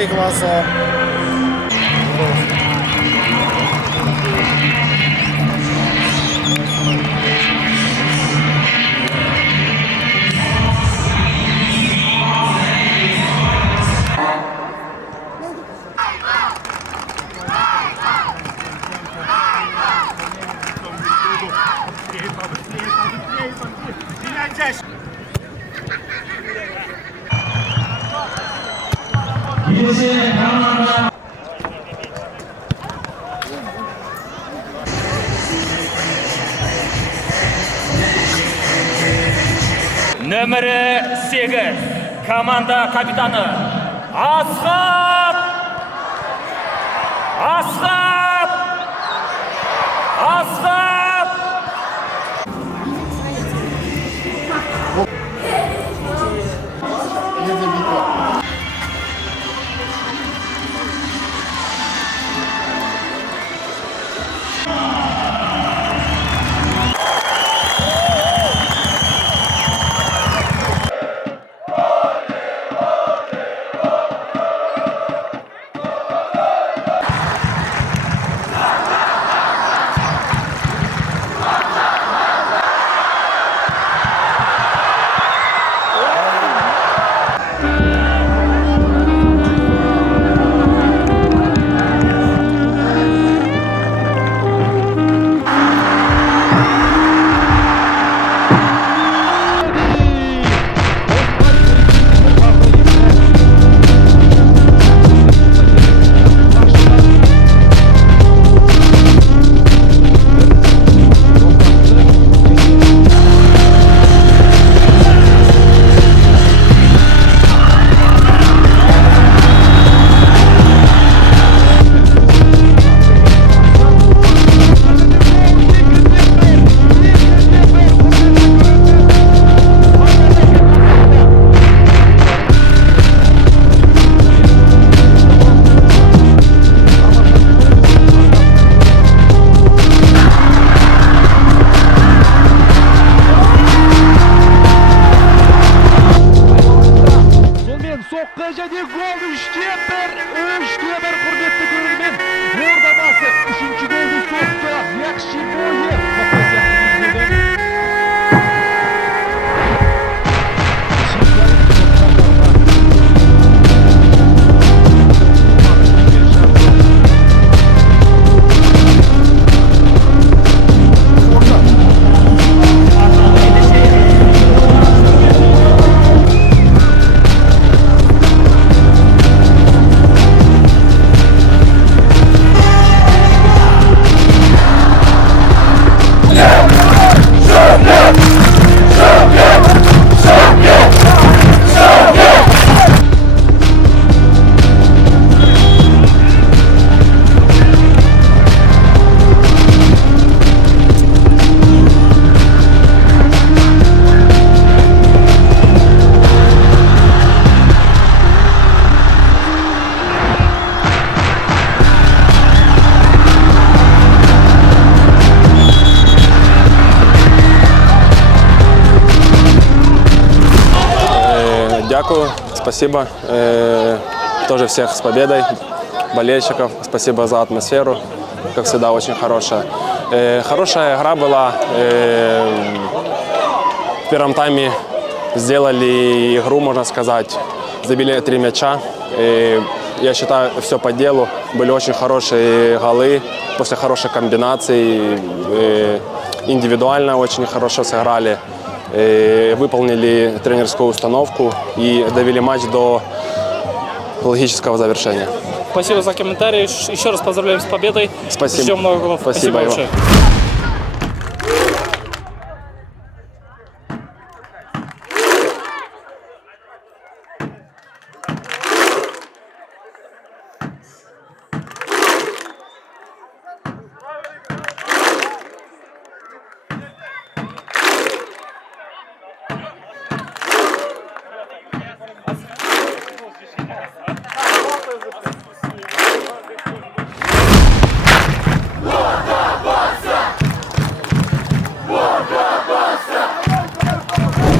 3 класса. Nömrü 8 komanda kapitani Asqat Soqqa jadi gol 3-1 hurmatli ko'rerman. O'rnamasi 3-golni so'qdi. Yaxshi bo'yi. Дякую, спасибо. Тоже всех с победой, болельщиков. Спасибо за атмосферу, как всегда, очень хорошая. Хорошая игра была. В первом тайме сделали игру, можно сказать. Забили 3 мяча. Я считаю, все по делу. Были очень хорошие голы, после хороших комбинаций. Индивидуально очень хорошо сыграли. Выполнили тренерскую установку и довели матч до логического завершения. Спасибо за комментарии. Еще раз поздравляем с победой. Спасибо. Ждем много голов. Спасибо большое.